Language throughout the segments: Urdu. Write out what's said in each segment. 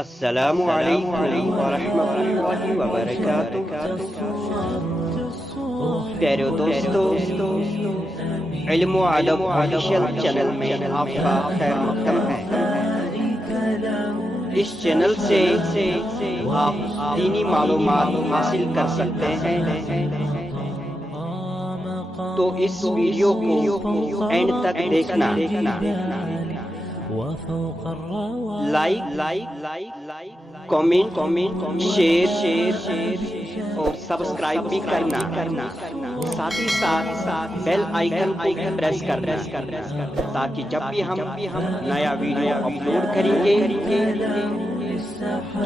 السلام علیکم ورحمۃ اللہ وبرکاتہ۔ پیارے دوستو، علم و ادب آفیشیل چینل میں آپ کا خیر مقدم ہے۔ اس چینل سے آپ دینی معلومات حاصل کر سکتے ہیں، تو اس ویڈیو کو اینڈ تک دیکھنا، لائک کامنٹ شیئر اور سبسکرائب بھی کرنا، ساتھ ہی ساتھ بیل آئیکن کو پریس کرنا، تاکہ جب بھی ہم نیا ویڈیو اپلوڈ کریں گے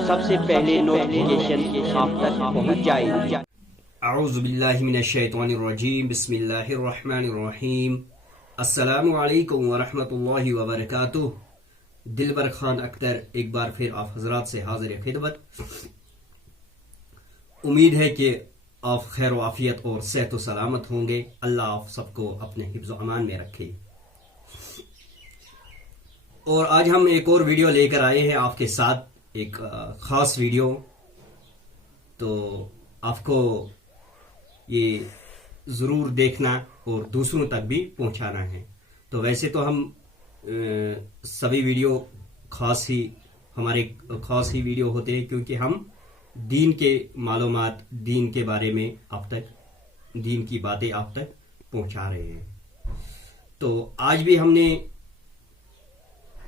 سب سے پہلے نوٹیفیکیشن آپ تک پہنچ جائے۔ اعوذ باللہ من الشیطان الرجیم، بسم اللہ الرحمن الرحیم۔ السلام علیکم ورحمۃ اللہ وبرکاتہ۔ دلبر خان اختر ایک بار پھر آپ حضرات سے حاضر خدمت۔ امید ہے کہ آپ خیر و عافیت اور صحت و سلامت ہوں گے۔ اللہ آپ سب کو اپنے حفظ و امان میں رکھے۔ اور آج ہم ایک اور ویڈیو لے کر آئے ہیں آپ کے ساتھ، ایک خاص ویڈیو، تو آپ کو یہ ضرور دیکھنا اور دوسروں تک بھی پہنچانا ہے۔ تو ویسے تو ہم سبھی ویڈیو ہمارے خاص ہی ویڈیو ہوتے ہیں، کیونکہ ہم دین کے معلومات، دین کے بارے میں دین کی باتیں آپ تک پہنچا رہے ہیں۔ تو آج بھی ہم نے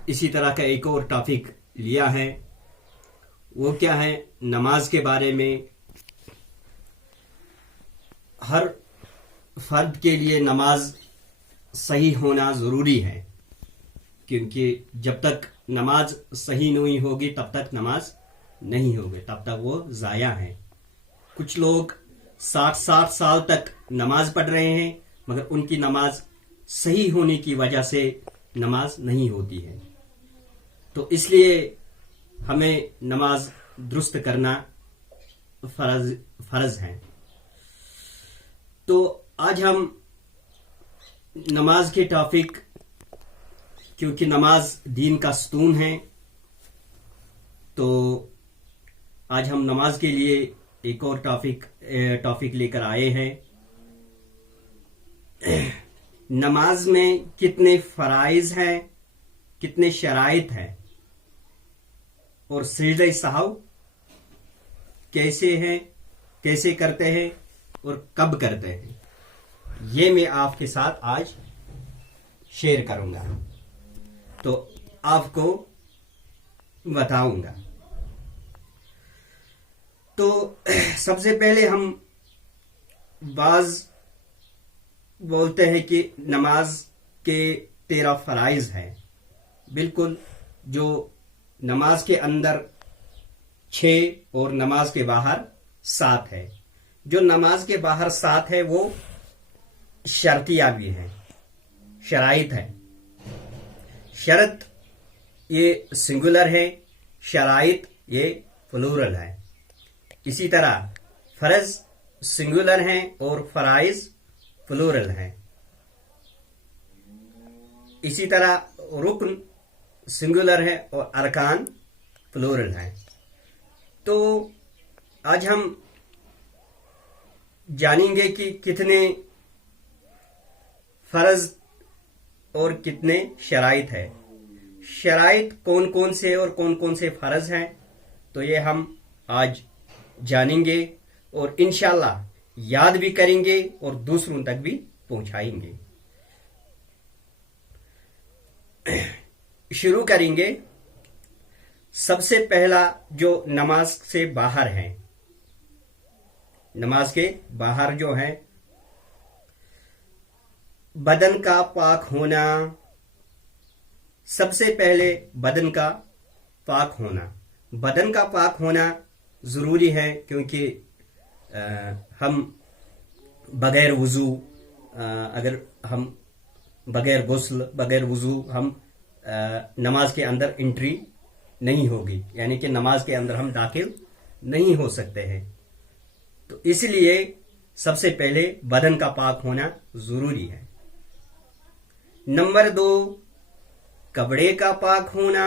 اسی طرح کا ایک اور ٹاپک لیا ہے۔ وہ کیا ہے؟ نماز کے بارے میں۔ ہر فرد کے لیے نماز صحیح ہونا ضروری ہے، کیونکہ جب تک نماز صحیح نہیں ہوگی تب تک نماز نہیں ہوگی، تب تک وہ ضائع ہے۔ کچھ لوگ 60 سال تک نماز پڑھ رہے ہیں، مگر ان کی نماز صحیح ہونے کی وجہ سے نماز نہیں ہوتی ہے۔ تو اس لیے ہمیں نماز درست کرنا فرض ہے۔ تو آج ہم نماز کے ٹاپک، کیونکہ نماز دین کا ستون ہے، تو آج ہم نماز کے لیے ایک اور ٹاپک لے کر آئے ہیں۔ نماز میں کتنے فرائض ہیں، کتنے شرائط ہیں، اور سجدہ سہو کیسے ہیں، کیسے کرتے ہیں اور کب کرتے ہیں، یہ میں آپ کے ساتھ آج شیئر کروں گا، تو آپ کو بتاؤں گا۔ تو سب سے پہلے ہم بعض بولتے ہیں کہ نماز کے 13 فرائض ہیں، بالکل، جو نماز کے اندر 6 اور نماز کے باہر 7 ہے۔ جو نماز کے باہر 7 ہے وہ شرطیہ بھی ہیں، شرائط ہے۔ شرط یہ سنگولر ہے، شرائط یہ پلورل ہے۔ اسی طرح فرض سنگولر ہیں اور فرائض پلورل ہیں۔ اسی طرح رکن سنگولر ہے اور ارکان پلورل ہیں۔ تو آج ہم جانیں گے کہ کتنے فرض اور کتنے شرائط ہے۔ شرائط کون کون سے اور کون سے فرض ہیں، تو یہ ہم آج جانیں گے اور انشاءاللہ یاد بھی کریں گے اور دوسروں تک بھی پہنچائیں گے۔ شروع کریں گے۔ سب سے پہلا جو نماز سے باہر ہے، نماز کے باہر جو ہے، بدن کا پاک ہونا۔ سب سے پہلے بدن کا پاک ہونا۔ بدن کا پاک ہونا ضروری ہے، کیونکہ ہم بغیر وضو، اگر ہم بغیر غسل، بغیر وضو ہم نماز کے اندر انٹری نہیں ہوگی، یعنی کہ نماز کے اندر ہم داخل نہیں ہو سکتے ہیں۔ تو اس لیے سب سے پہلے بدن کا پاک ہونا ضروری ہے۔ نمبر 2، کپڑے کا پاک ہونا۔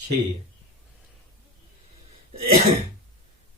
6।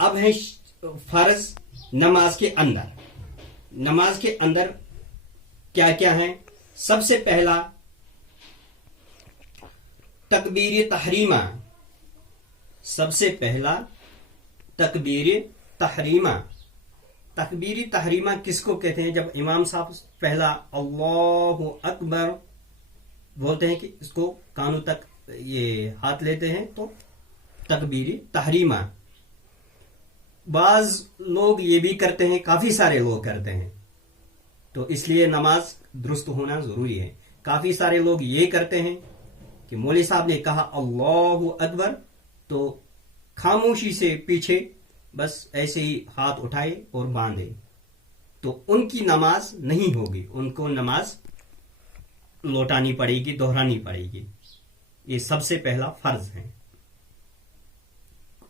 اب ہے فرض نماز کے اندر. نماز کے اندر کیا کیا ہے؟ سب سے پہلا تکبیر تحریمہ. سب سے پہلا تکبیر تحریمہ. تکبیر تحریمہ کس کو کہتے ہیں؟ جب امام صاحب پہلا اللہ اکبر بولتے ہیں کہ اس کو کانوں تک یہ ہاتھ لیتے ہیں تو تکبیر تحریمہ. بعض لوگ یہ بھی کرتے ہیں، کافی سارے لوگ کرتے ہیں، تو اس لیے نماز درست ہونا ضروری ہے. کافی سارے لوگ یہ کرتے ہیں کہ مولوی صاحب نے کہا اللہ اکبر تو خاموشی سے پیچھے بس ایسے ہی ہاتھ اٹھائے اور باندھے، تو ان کی نماز نہیں ہوگی، ان کو نماز لوٹانی پڑے گی، دہرانی پڑے گی. یہ سب سے پہلا فرض ہے.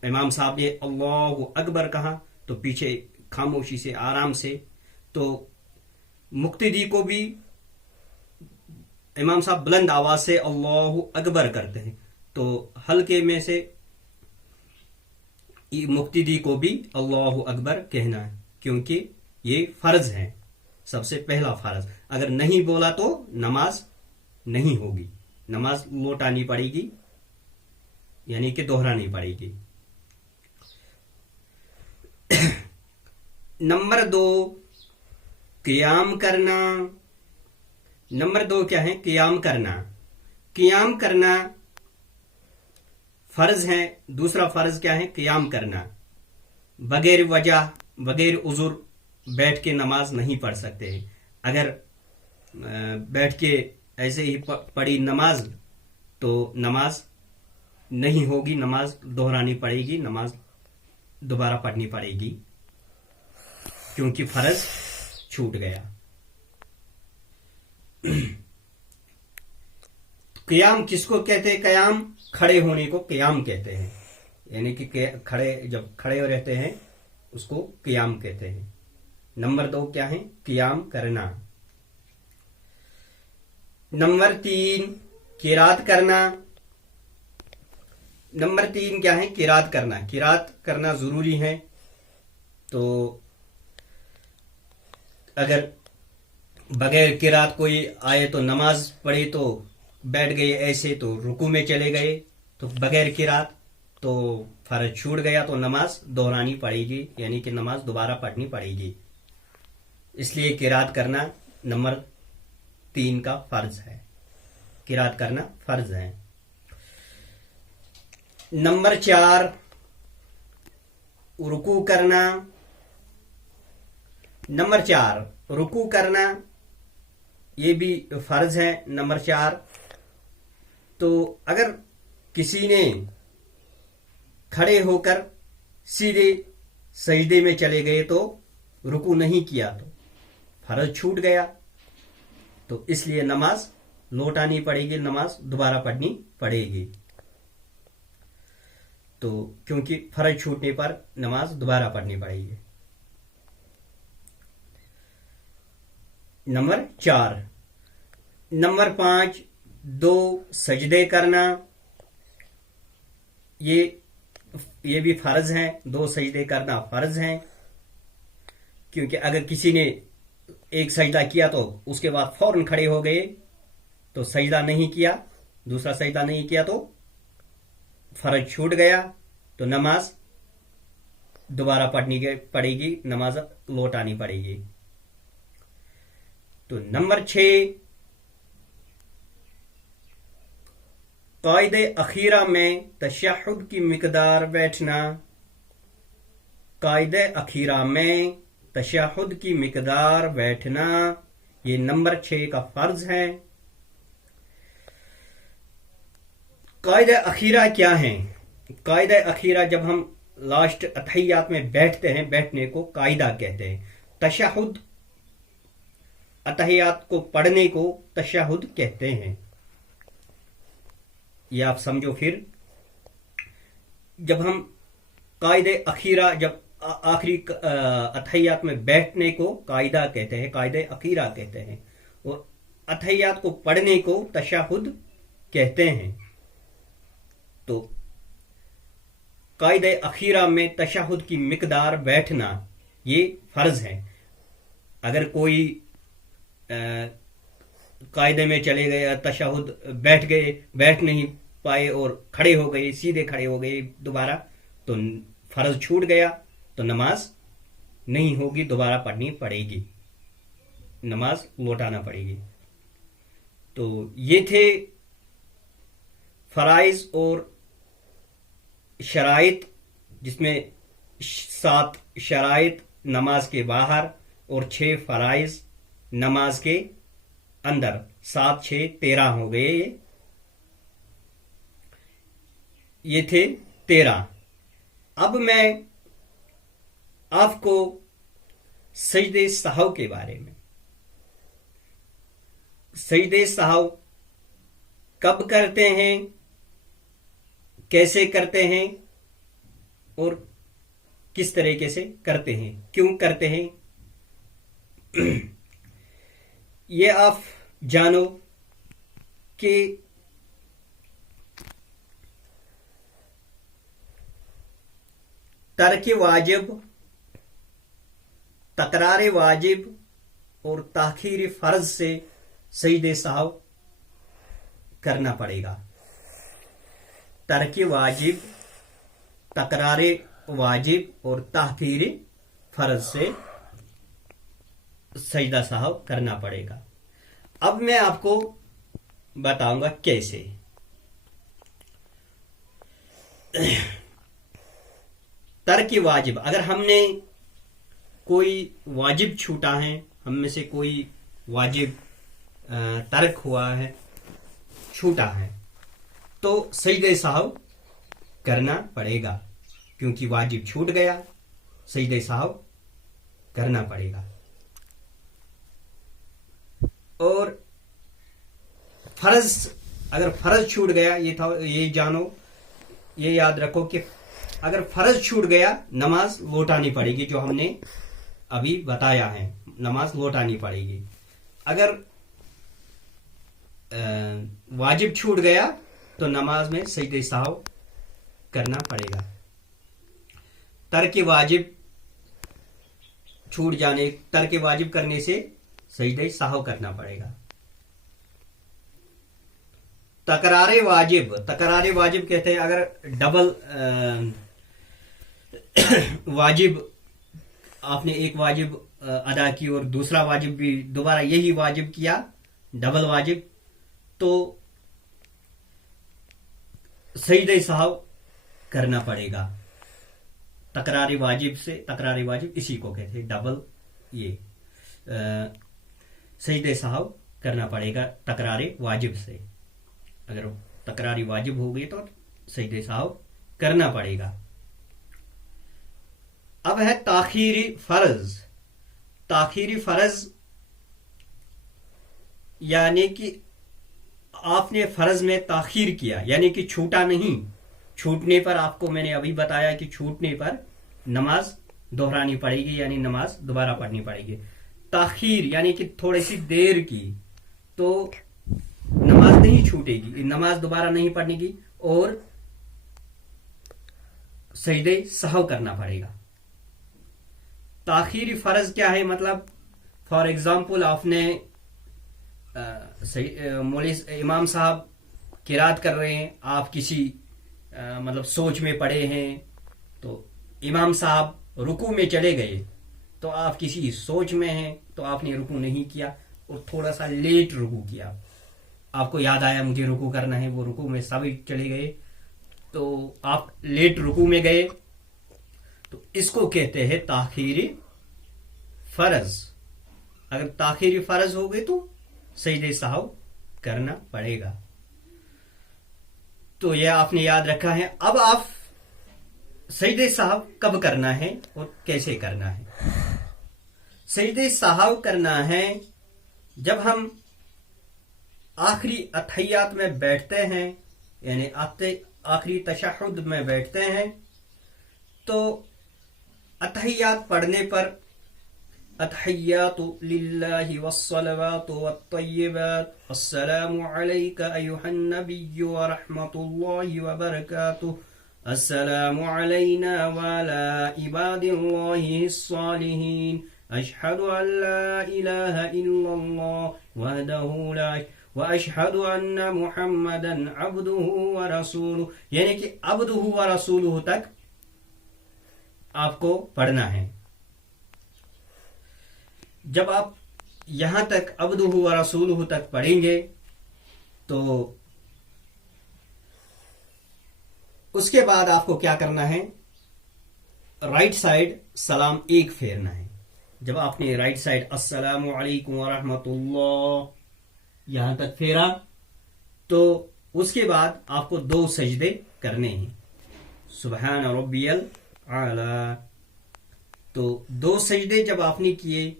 امام صاحب نے اللہ اکبر کہا تو پیچھے خاموشی سے آرام سے، تو مقتدی کو بھی امام صاحب بلند آواز سے اللہ اکبر کرتے ہیں تو ہلکے میں سے مقتدی کو بھی اللہ اکبر کہنا ہے، کیونکہ یہ فرض ہے، سب سے پہلا فرض. اگر نہیں بولا تو نماز نہیں ہوگی، نماز لوٹانی پڑے گی، یعنی کہ دہرانی پڑے گی. نمبر 2 قیام کرنا. نمبر 2 کیا ہے؟ قیام کرنا. قیام کرنا فرض ہے. دوسرا فرض کیا ہے؟ قیام کرنا. بغیر وجہ، بغیر عذر بیٹھ کے نماز نہیں پڑھ سکتے. اگر بیٹھ کے ایسے ہی پڑھی نماز تو نماز نہیں ہوگی، نماز دہرانی پڑے گی، نماز دوبارہ پڑھنی پڑے گی، کیونکہ فرض چھوٹ گیا. قیام کس کو کہتے ہیں؟ قیام کھڑے ہونے کو قیام کہتے ہیں، یعنی کہ جب کھڑے رہتے ہیں اس کو قیام کہتے ہیں. نمبر 2 کیا ہے؟ قیام کرنا. نمبر 3 قرات کرنا. نمبر 3 کیا ہے؟ قرات کرنا. قرات کرنا ضروری ہے. تو اگر بغیر قرات کوئی آئے تو نماز پڑھی تو بیٹھ گئے ایسے تو رکوع میں چلے گئے تو بغیر قرات تو فرض چھوٹ گیا، تو نماز دہرانی پڑے گی، یعنی کہ نماز دوبارہ پڑھنی پڑے گی. اس لیے قرات کرنا نمبر 3 کا فرض ہے. قرات کرنا فرض ہے. نمبر 4 رکوع کرنا. نمبر 4 رکوع کرنا یہ بھی فرض ہے. نمبر 4 تو اگر کسی نے کھڑے ہو کر سیدھے سجدے میں چلے گئے تو رکوع نہیں کیا تو فرض چھوٹ گیا، تو اس لیے نماز لوٹانی پڑے گی، نماز دوبارہ پڑھنی پڑے گی. تو کیونکہ فرض چھوٹنے پر نماز دوبارہ پڑھنی پڑے گی. نمبر 4. نمبر 5 2 سجدے کرنا. یہ بھی فرض ہے. 2 سجدے کرنا فرض ہے، کیونکہ اگر کسی نے ایک سجدہ کیا تو اس کے بعد فوراً کھڑے ہو گئے تو سجدہ نہیں کیا، دوسرا سجدہ نہیں کیا تو فرض چھوٹ گیا، تو نماز دوبارہ پڑھنی پڑے گی، نماز لوٹانی پڑے گی. تو نمبر 6 قاعدہ اخیرہ میں تشہد کی مقدار بیٹھنا. قاعدہ اخیرہ میں تشہد کی مقدار بیٹھنا یہ نمبر 6 کا فرض ہے. قاعدہ اخیرہ کیا ہے؟ قاعدہ اخیرہ جب ہم لاسٹ اتحیات میں بیٹھتے ہیں، بیٹھنے کو قاعدہ کہتے ہیں. تشہد اتحیات کو پڑھنے کو تشہد کہتے ہیں. یہ آپ سمجھو. پھر جب ہم قاعدہ اخیرہ، جب آخری اتحیات میں بیٹھنے کو قاعدہ کہتے ہیں، قاعدہ اخیرہ کہتے ہیں، اور اتحیات کو پڑھنے کو تشہد کہتے ہیں. تو قاعدہ اخیرہ میں تشہد کی مقدار بیٹھنا یہ فرض ہے. اگر کوئی قاعدے میں چلے گئے، تشہد بیٹھ نہیں پائے اور کھڑے ہو گئے، سیدھے کھڑے ہو گئے دوبارہ، تو فرض چھوٹ گیا، تو نماز نہیں ہوگی، دوبارہ پڑھنی پڑے گی، نماز لوٹانا پڑے گی. تو یہ تھے فرائض اور شرائط، جس میں 7 شرائط نماز کے باہر اور 6 فرائض نماز کے اندر. 7 6 13 ہو گئے. یہ تھے 13. اب میں آپ کو سجدے سہو کے بارے میں، سجدے سہو کب کرتے ہیں، کیسے کرتے ہیں اور کس طریقے سے کرتے ہیں، کیوں کرتے ہیں، یہ آپ جانو کہ ترک واجب، تکرار واجب اور تاخیر فرض سے سجدے سہو کرنا پڑے گا. ترک واجب، تکرار واجب اور تاخیر فرض سے سجدہ سہو کرنا پڑے گا. اب میں آپ کو بتاؤں گا کیسے. ترک واجب، اگر ہم نے کوئی واجب چھوٹا ہے، ہم میں سے کوئی واجب ترک ہوا ہے، چھوٹا ہے، تو سجدہ سہو کرنا پڑے گا، کیونکہ واجب چھوٹ گیا، سجدہ سہو کرنا پڑے گا. اور فرض، اگر فرض چھوٹ گیا، یہ جانو، یہ یاد رکھو کہ اگر فرض چھوٹ گیا نماز لوٹانی پڑے گی، جو ہم نے ابھی بتایا ہے، نماز لوٹانی پڑے گی. اگر واجب چھوٹ گیا تو نماز میں سجدہ سہو کرنا پڑے گا. ترک واجب چھوٹ جانے، ترک واجب کرنے سے سجدہ سہو کرنا پڑے گا. تکرار واجب، تکرار واجب کہتے ہیں اگر ڈبل واجب، آپ نے ایک واجب ادا کی اور دوسرا واجب بھی دوبارہ یہی واجب کیا، ڈبل واجب، تو سجدہ سہو کرنا پڑے گا. تکرار واجب سے، تکرار واجب اسی کو کہتے ہیں، ڈبل، یہ سجدہ سہو کرنا پڑے گا تکرار واجب سے. اگر تکراری واجب ہو گئی تو سجدہ سہو کرنا پڑے گا. اب ہے تاخیری فرض. تاخیری فرض یعنی کہ آپ نے فرض میں تاخیر کیا، یعنی کہ چھوٹا نہیں. چھوٹنے پر آپ کو میں نے ابھی بتایا کہ چھوٹنے پر نماز دہرانی پڑے گی، یعنی نماز دوبارہ پڑھنی پڑے گی. تاخیر یعنی کہ تھوڑی سی دیر کی تو نماز نہیں چھوٹے گی، نماز دوبارہ نہیں پڑھنے گی اور سجدہ سہو کرنا پڑے گا. تاخیری فرض کیا ہے؟ مطلب فار ایگزامپل آپ نے امام صاحب قرات کر رہے ہیں، آپ کسی مطلب سوچ میں پڑے ہیں، تو امام صاحب رکوع میں چلے گئے، تو آپ کسی سوچ میں ہیں، تو آپ نے رکوع نہیں کیا اور تھوڑا سا لیٹ رکوع کیا. آپ کو یاد آیا مجھے رکوع کرنا ہے، وہ رکوع میں سبھی چلے گئے، تو آپ لیٹ رکوع میں گئے، تو اس کو کہتے ہیں تاخیری فرض. اگر تاخیری فرض ہو گئی تو سجدہ سہو کرنا پڑے گا. تو یہ آپ نے یاد رکھا ہے. اب آپ سجدہ سہو کب کرنا ہے اور کیسے کرنا ہے؟ سجدہ سہو کرنا ہے جب ہم آخری اتحیات میں بیٹھتے ہیں، یعنی آخری تشہد میں بیٹھتے ہیں، تو اتحیات پڑھنے پر التحیات للہ والصلوات والطیبات السلام علیک ایہا النبی ورحمۃ اللہ وبرکاتہ السلام علینا وعلی عباد اللہ الصالحین اشہد ان لا الہ الا اللہ وحدہ لا واشہد ان محمدا عبدہ ورسولہ، یعنی کہ عبدہ ورسولہ تک آپ کو پڑھنا ہے. جب آپ یہاں تک عبدہ ورسولہ تک پڑھیں گے تو اس کے بعد آپ کو کیا کرنا ہے، رائٹ سائڈ سلام ایک پھیرنا ہے. جب آپ نے رائٹ سائڈ السلام علیکم ورحمۃ اللہ یہاں تک پھیرا تو اس کے بعد آپ کو 2 سجدے کرنے ہیں. سبحان ربی الاعلی. تو 2 سجدے جب آپ نے کیے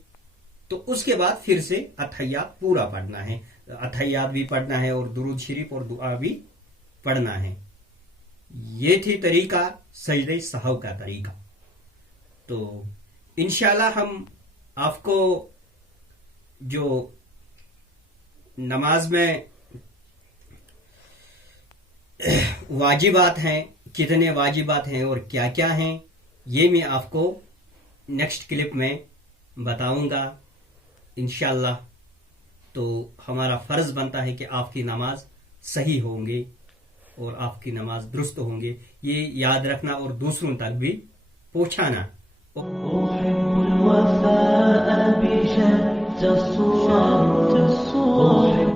تو اس کے بعد پھر سے اتحیات پورا پڑھنا ہے. اتحیات بھی پڑھنا ہے اور درود شریف اور دعا بھی پڑھنا ہے. یہ تھی طریقہ سجدہ سہو کا طریقہ. تو انشاءاللہ ہم آپ کو جو نماز میں واجبات ہیں، کتنے واجبات ہیں اور کیا کیا ہیں، یہ میں آپ کو نیکسٹ کلپ میں بتاؤں گا انشاءاللہ. تو ہمارا فرض بنتا ہے کہ آپ کی نماز صحیح ہوں گے اور آپ کی نماز درست ہوں گے، یہ یاد رکھنا اور دوسروں تک بھی پہنچانا. أحب الوفاء بشتى الصور